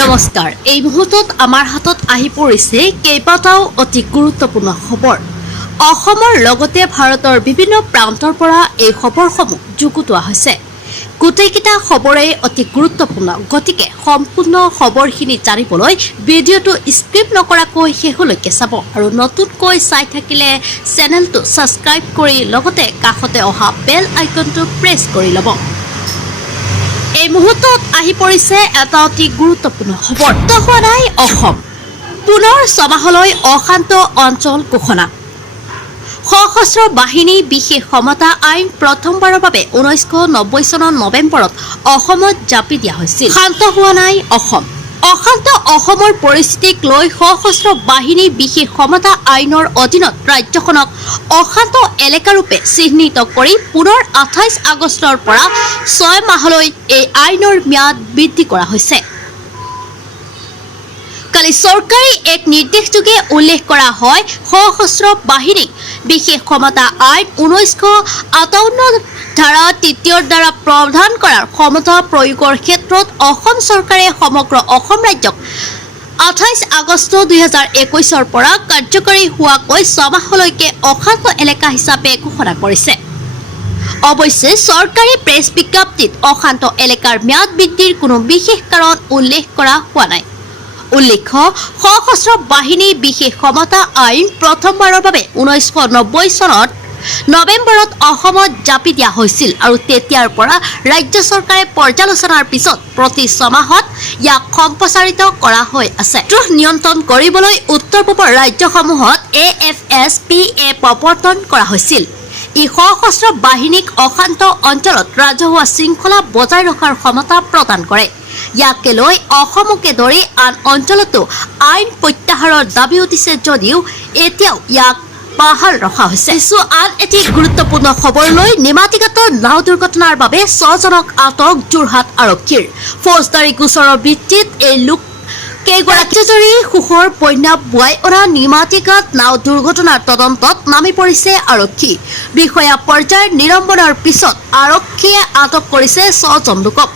নমস্কাৰ এই মুহূৰ্তত আমাৰ হাতত আহি পৰিছে কেইবাটাও অতি গুৰুত্বপূৰ্ণ খবৰ অসমৰ লগতে ভাৰতৰ বিভিন্ন প্ৰান্তৰ পৰা এই খবৰসমূহ যুগুতোৱা হৈছে গোটেইকেইটা খবৰেই অতি গুৰুত্বপূৰ্ণ গতিকে সম্পূৰ্ণ খবৰখিনি জানিবলৈ ভিডিঅ'টো স্কিপ নকৰাকৈ শেষলৈকে চাব আৰু নতুনকৈ চাই থাকিলে চেনেলটো সাবস্ক্ৰাইব কৰি লগতে কাষতে অহা বেল আইকনটো প্ৰেছ কৰি ল'ব এই মুহূৰ্তত আহি পৰিছে এটা অতি গুৰুত্বপূৰ্ণ খবৰ হোৱা নাই অসম পুনৰ ছমাহলৈ অশান্ত অঞ্চল ঘোষণা সশস্ত্ৰ বাহিনী বিশেষ ক্ষমতা আইন প্ৰথমবাৰৰ বাবে 1990 চনৰ নৱেম্বৰত অসমত জাপি দিয়া হৈছিল শান্ত হোৱা নাই অসম অশান্ত অসমৰ পৰিস্থিতিক লৈ সশস্ত্ৰ বাহিনী বিশেষ ক্ষমতা আইনৰ অধীনত ৰাজ্যখনক অশান্ত এলেকাৰূপে চিহ্নিত কৰি পুনৰ 28 আগষ্টৰ পৰা 6 মাহলৈ এই আইনৰ ম্যাদ বৃদ্ধি কৰা হৈছে কালি চৰকাৰী এক নিৰ্দেশযোগে উল্লেখ কৰা হয় সশস্ত্ৰ বাহিনী বিশেষ ক্ষমতা আইন 1958 ধাৰা 3 দ্বাৰা প্ৰদান কৰাৰ ক্ষমতা প্ৰয়োগৰ ক্ষেত্ৰত অসম চৰকাৰে সমগ্ৰ অসম ৰাজ্যক 28 আগষ্ট 2021 পৰা কাৰ্যকৰী হোৱাকৈ 6 মাহলৈকে অশান্ত এলেকা হিচাপে ঘোষণা কৰিছে অৱশ্যে চৰকাৰী প্ৰেছ বিজ্ঞপ্তিত অশান্ত এলেকাৰ ম্যাদ বৃদ্ধিৰ কোনো বিশেষ কাৰণ উল্লেখ কৰা হোৱা নাই উল্লেখ্য সশস্ত্ৰ বাহিনী বিশেষ ক্ষমতা আইন প্ৰথমবাৰৰ বাবে 1990 চনত নৱেম্বৰত অসমত জাপি দিয়া হৈছিল আৰু তেতিয়াৰ পৰা ৰাজ্য চৰকাৰে পৰ্যালোচনাৰ পিছত প্ৰতি 6 মাহত ইয়াক সম্প্ৰসাৰিত কৰা হৈ আছে নিয়ন্ত্ৰণ কৰিবলৈ উত্তৰ পূবৰ ৰাজ্যসমূহত APSC প্ৰৱৰ্তন কৰা হৈছিল ই সশস্ত্ৰ বাহিনীক অশান্ত অঞ্চলত ৰাজহুৱা শৃংখলা বজাই ৰখাৰ ক্ষমতা প্ৰদান কৰে ইয়াকে লৈ অসমকে ধৰি আন অঞ্চলতো আইন প্ৰত্যাহাৰৰ দাবী উঠিছে যদিও এতিয়াও ইয়াক বাহাল ৰখা হৈছে আন এটি গুৰুত্বপূৰ্ণ খবৰ লৈ নিমাতীঘাটৰ নাও দুৰ্ঘটনাৰ বাবে 6 জনক আটক যোৰহাট আৰক্ষীৰ ফৌজদাৰী গোচৰৰ ভিত্তিত এই লোক কেইগৰাকী সুখৰ বন্যা বুৱাই অনা নিমাতীঘাট নাও দুৰ্ঘটনাৰ তদন্তত নামি পৰিছে আৰক্ষী বিষয়া পৰ্যায়ৰ নিৰম্বনৰ পিছত আৰক্ষীয়ে আটক কৰিছে 6 জন লোকক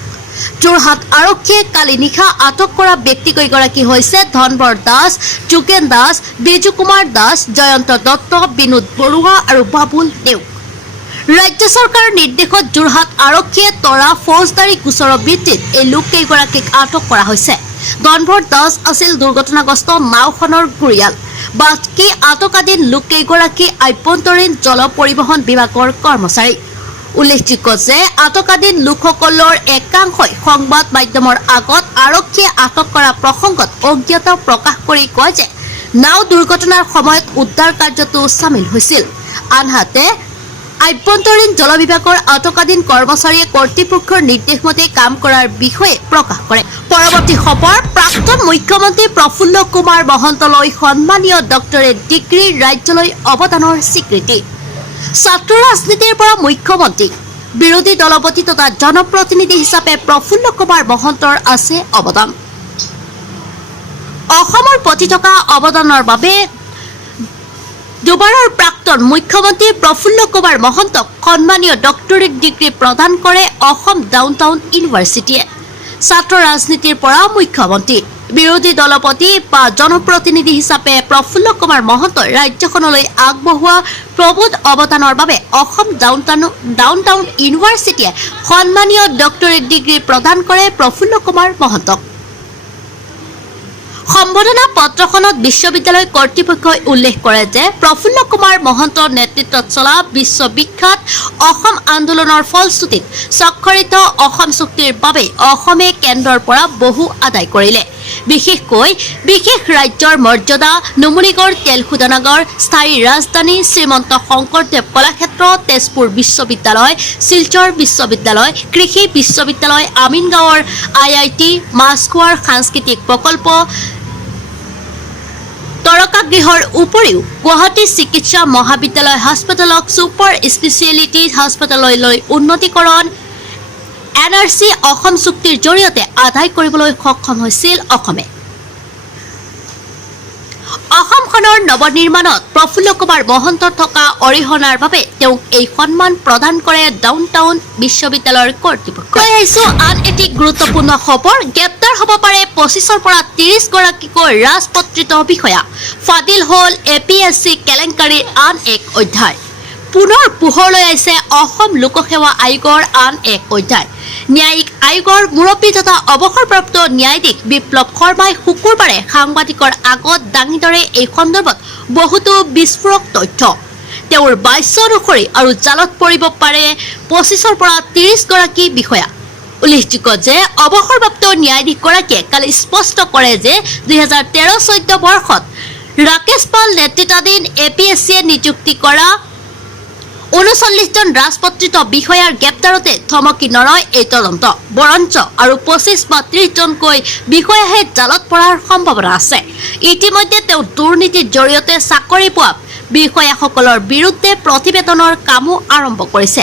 যোৰহাট আৰক্ষীয়ে কালি নিশা আটক কৰা ব্যক্তিকেইগৰাকী হৈছে ধনবৰ দাস যোগেন দাস বিজু কুমাৰ দাস জয়ন্ত দত্ত বিনোদ বৰুৱা আৰু বাবুল দেউক ৰাজ্য চৰকাৰৰ নিৰ্দেশত যোৰহাট আৰক্ষীয়ে তৰা ফৌজদাৰী গোচৰৰ ভিত্তিত এই লোককেইগৰাকীক আটক কৰা হৈছে ধনবৰ দাস আছিল দুৰ্ঘটনাগ্ৰস্ত নাওখনৰ গুৰিয়াল বাকী আটকাধীন লোককেইগৰাকী আভ্যন্তৰীণ জল পৰিবহণ বিভাগৰ কৰ্মচাৰী উল্লেখযোগ্য যে আটকাধীন লোকসকলৰ একাংশই সংবাদ মাধ্যমৰ আগত আৰক্ষীয়ে আটক কৰা প্ৰসংগত অজ্ঞতা প্ৰকাশ কৰি কয় যে নাও দুৰ্ঘটনাৰ সময়ত উদ্ধাৰ কাৰ্যতো সামিল হৈছিল আনহাতে আভ্যন্তৰীণ জল বিভাগৰ আটকাধীন কৰ্মচাৰীয়ে কৰ্তৃপক্ষৰ নিৰ্দেশমতে কাম কৰাৰ বিষয়ে প্ৰকাশ কৰে পৰৱৰ্তী খবৰ প্ৰাক্তন মুখ্যমন্ত্ৰী প্ৰফুল্ল কুমাৰ মহন্তলৈ সন্মানীয় ডক্টৰেট ডিগ্ৰী ৰাজ্যলৈ অৱদানৰ স্বীকৃতি ছাত্ৰ ৰাজনীতিৰ পৰা মুখ্যমন্ত্ৰী বিৰোধী দলপতি তথা জনপ্ৰতিনিধি হিচাপে প্ৰফুল্ল কুমাৰ মহন্তৰ আছে অৱদান অসমৰ প্ৰতি থকা অৱদানৰ বাবে দুবাৰৰ প্ৰাক্তন মুখ্যমন্ত্ৰী প্ৰফুল্ল কুমাৰ মহন্তক সন্মানীয় ডক্টৰেট ডিগ্ৰী প্ৰদান কৰে অসম ডাউনটাউন ইউনিভাৰ্চিটিয়ে ছাত্ৰ ৰাজনীতিৰ পৰা মুখ্যমন্ত্ৰী বিৰোধী দলপতি বা জনপ্ৰতিনিধি হিচাপে প্ৰফুল্ল কুমাৰ মহন্তই ৰাজ্যখনলৈ আগবঢ়োৱা প্ৰবুদ্ধ অৱদানৰ বাবে অসম ডাউনটাউন ইউনিভাৰ্চিটিয়ে সন্মানীয় ডক্টৰেট ডিগ্ৰী প্ৰদান কৰে প্ৰফুল্ল কুমাৰ মহন্তক সম্বোধনা পত্ৰখনত বিশ্ববিদ্যালয় কৰ্তৃপক্ষই উল্লেখ কৰে যে প্ৰফুল্ল কুমাৰ মহন্তৰ নেতৃত্বত চলা বিশ্ববিখ্যাত অসম আন্দোলনৰ ফলশ্ৰুতিত স্বাক্ষৰিত অসম চুক্তিৰ বাবে অসমে কেন্দ্ৰৰ পৰা বহু আদায় কৰিলে বিশেষকৈ বিশেষ ৰাজ্যৰ মৰ্যাদা নুমলীগড় তেল শোধনাগাৰ স্থায়ী ৰাজধানী শ্ৰীমন্ত শংকৰদেৱ কলাক্ষেত্ৰ তেজপুৰ বিশ্ববিদ্যালয় শিলচৰ বিশ্ববিদ্যালয় কৃষি বিশ্ববিদ্যালয় আমিনগাঁৱৰ IIT মাছখোৱাৰ সাংস্কৃতিক প্ৰকল্প তৰকাগৃহৰ উপৰিও গুৱাহাটী চিকিৎসা মহাবিদ্যালয় হাস্পতালক ছুপাৰ স্পেচিয়েলিটি হাস্পতাললৈ উন্নতিকৰণ NRC অসম চুক্তিৰ জৰিয়তে আদায় কৰিবলৈ সক্ষম হৈছিল অসমে অসমখনৰ নৱনিৰ্মাণত প্ৰফুল্ল কুমাৰ মহন্তৰ থকা অৰিহণাৰ বাবে তেওঁক এই সন্মান প্ৰদান কৰে ডাউনটাউন বিশ্ববিদ্যালয়ৰ কৰ্তৃপক্ষই। কৈ আহিছো আন এটি গুৰুত্বপূৰ্ণ খবৰ, গ্ৰেপ্তাৰ হ'ব পাৰে 25ৰ পৰা 30 গৰাকীকৈ ৰাজপত্ৰিত বিষয়া। ফাদিল হ'ল APSC কেলেংকাৰীৰ আন এক অধ্যায়। পুনৰ পোহৰলৈ আহিছে অসম লোকসেৱা আয়োগৰ আন এক অধ্যায়। ন্যায়িক আয়োগৰ মুৰব্বী তথা অৱসৰপ্ৰাপ্ত ন্যায়াধীশ বিপ্লৱ শৰ্মাই শুকুৰবাৰে সাংবাদিকৰ আগত দাঙি ধৰে এই সন্দৰ্ভত বহুতো বিস্ফোৰক তথ্য। তেওঁৰ বাক্য অনুসৰি আৰু জালত পৰিব পাৰে 25ৰ পৰা 30 গৰাকী বিষয়া। উল্লেখযোগ্য যে অৱসৰপ্ৰাপ্ত ন্যায়াধীশগৰাকীয়ে কালি স্পষ্ট কৰে যে 2013-14 বৰ্ষত ৰাকেশ পাল নেতৃত্বাধীন APSCয়ে নিযুক্তি কৰা 39জন ৰাজপত্ৰিত বিষয়াৰ গ্ৰেপ্তাৰতে থমকি নৰয় এই তদন্ত, বৰঞ্চ আৰু 25 বা 30 জনকৈ বিষয়াহে জালত পৰাৰ সম্ভাৱনা আছে। ইতিমধ্যে তেওঁ দুৰ্নীতিৰ জৰিয়তে চাকৰি পোৱা বিষয়াসকলৰ বিৰুদ্ধে প্ৰতিবেদনৰ কামো আৰম্ভ কৰিছে।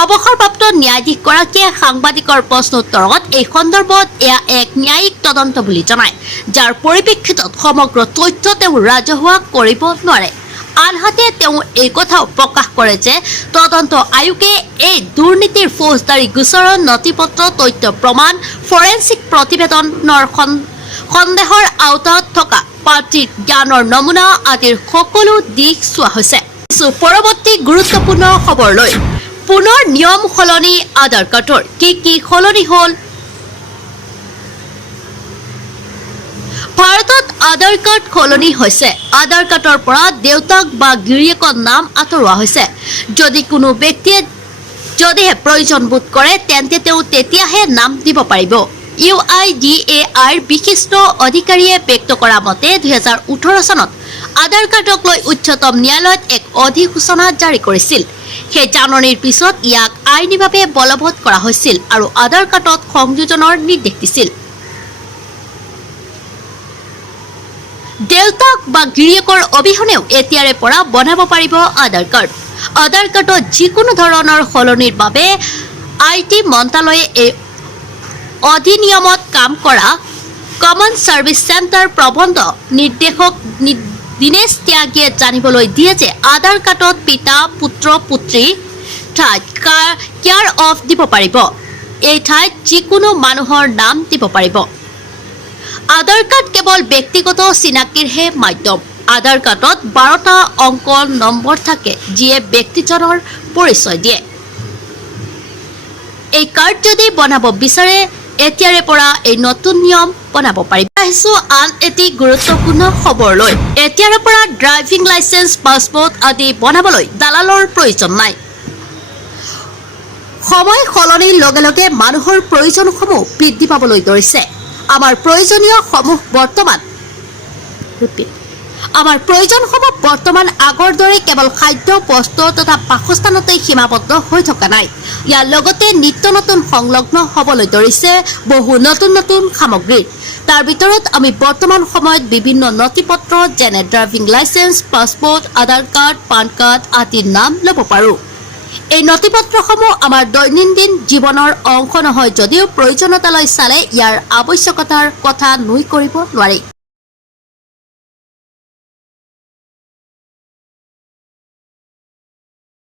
অৱসৰপ্ৰাপ্ত ন্যায়াধীশগৰাকীয়ে সাংবাদিকৰ প্ৰশ্নোত্তৰত এই সন্দৰ্ভত এয়া এক ন্যায়িক তদন্ত বুলি জনায়, যাৰ পৰিপ্ৰেক্ষিতত সমগ্ৰ তথ্য তেওঁ ৰাজহুৱা কৰিব নোৱাৰে। আনহাতে তেওঁ এই কথাও প্ৰকাশ কৰে যে তদন্ত আয়োগে এই দুৰ্নীতিৰ ফৌজদাৰী গোচৰৰ নথিপত্ৰ, তথ্য প্ৰমাণ, ফৰেনচিক প্ৰতিবেদনৰ সন্দেহৰ আওতাত থকা প্ৰাৰ্থীৰ জ্ঞানৰ নমুনা আদিৰ সকলো দিশ চোৱা হৈছে। পৰৱৰ্তী গুৰুত্বপূৰ্ণ খবৰলৈ। পুনৰ নিয়ম সলনি আধাৰ কাৰ্ডৰ কি সলনি হ'ল? ভাৰতত আধাৰ কাৰ্ড সলনি হৈছে। আধাৰ কাৰ্ডৰ পৰা দেউতাক বা গিৰিয়েকৰ নাম আঁতৰোৱা হৈছে। যদি কোনো ব্যক্তিয়ে যদিহে প্ৰয়োজন বোধ কৰে তেন্তে তেওঁ তেতিয়াহে নাম দিব পাৰিব। UIDAR বিশিষ্ট অধিকাৰীয়ে ব্যক্ত কৰা মতে 2018 চনত আধাৰ কাৰ্ডক লৈ উচ্চতম ন্যায়ালয়ত এক অধিসূচনা জাৰি কৰিছিল। সেই জাননীৰ পিছত ইয়াক আইনীভাৱে বলবৎ কৰা হৈছিল আৰু আধাৰ কাৰ্ডত সংযোজনৰ নিৰ্দেশ দিছিল। দেউতাক বা গিৰিয়েকৰ অবিহনেও এতিয়াৰে পৰা বনাব পাৰিব আধাৰ কাৰ্ড। আধাৰ কাৰ্ডত যিকোনো ধৰণৰ সলনিৰ বাবে IT মন্ত্ৰালয়ে এই অধিনিয়মত কাম কৰা কমন ছাৰ্ভিচ চেণ্টাৰ প্ৰবন্ধ নিৰ্দেশক দীনেশ ত্যাগীয়ে জানিবলৈ দিয়ে যে আধাৰ কাৰ্ডত পিতা, পুত্ৰ, পুত্ৰী ঠাইত কেয়াৰ অফ দিব পাৰিব। এই ঠাইত যিকোনো মানুহৰ নাম দিব পাৰিব। আধাৰ কাৰ্ড কেৱল ব্যক্তিগত চিনাকিৰহে মাধ্যম। আধাৰ কাৰ্ডত 12টা অংক নম্বৰ থাকে যিয়ে ব্যক্তিজনৰ পৰিচয় দিয়ে। এই কাৰ্ড যদি বনাব বিচাৰে এতিয়াৰে পৰা এই নতুন নিয়ম বনাব পাৰিব। আহিছো আন এটি গুৰুত্বপূৰ্ণ খবৰলৈ। এতিয়াৰে পৰা ড্ৰাইভিং লাইচেন্স, পাছপৰ্ট আদি বনাবলৈ দালালৰ প্ৰয়োজন নাই। সময় সলনিৰ লগে লগে মানুহৰ প্ৰয়োজনসমূহ বৃদ্ধি পাবলৈ ধৰিছে। আমাৰ প্ৰয়োজনসমূহ বৰ্তমান আগৰ দৰে কেৱল খাদ্য, বস্ত্ৰ তথা বাসস্থানতে সীমাবদ্ধ হৈ থকা নাই। ইয়াৰ লগতে নিত্য নতুন সংলগ্ন হ'বলৈ ধৰিছে বহু নতুন নতুন সামগ্ৰী। তাৰ ভিতৰত আমি বৰ্তমান সময়ত বিভিন্ন নথিপত্ৰ যেনে ড্ৰাইভিং লাইচেন্স, পাছপৰ্ট, আধাৰ কাৰ্ড, পান কাৰ্ড আদিৰ নাম ল'ব পাৰোঁ। এই নথিপত্ৰসমূহ আমাৰ দৈনন্দিন জীৱনৰ অংশ নহয় যদিও প্ৰয়োজনীয়তালৈ চালে ইয়াৰ আৱশ্যকতাৰ কথা নুই কৰিব নোৱাৰি।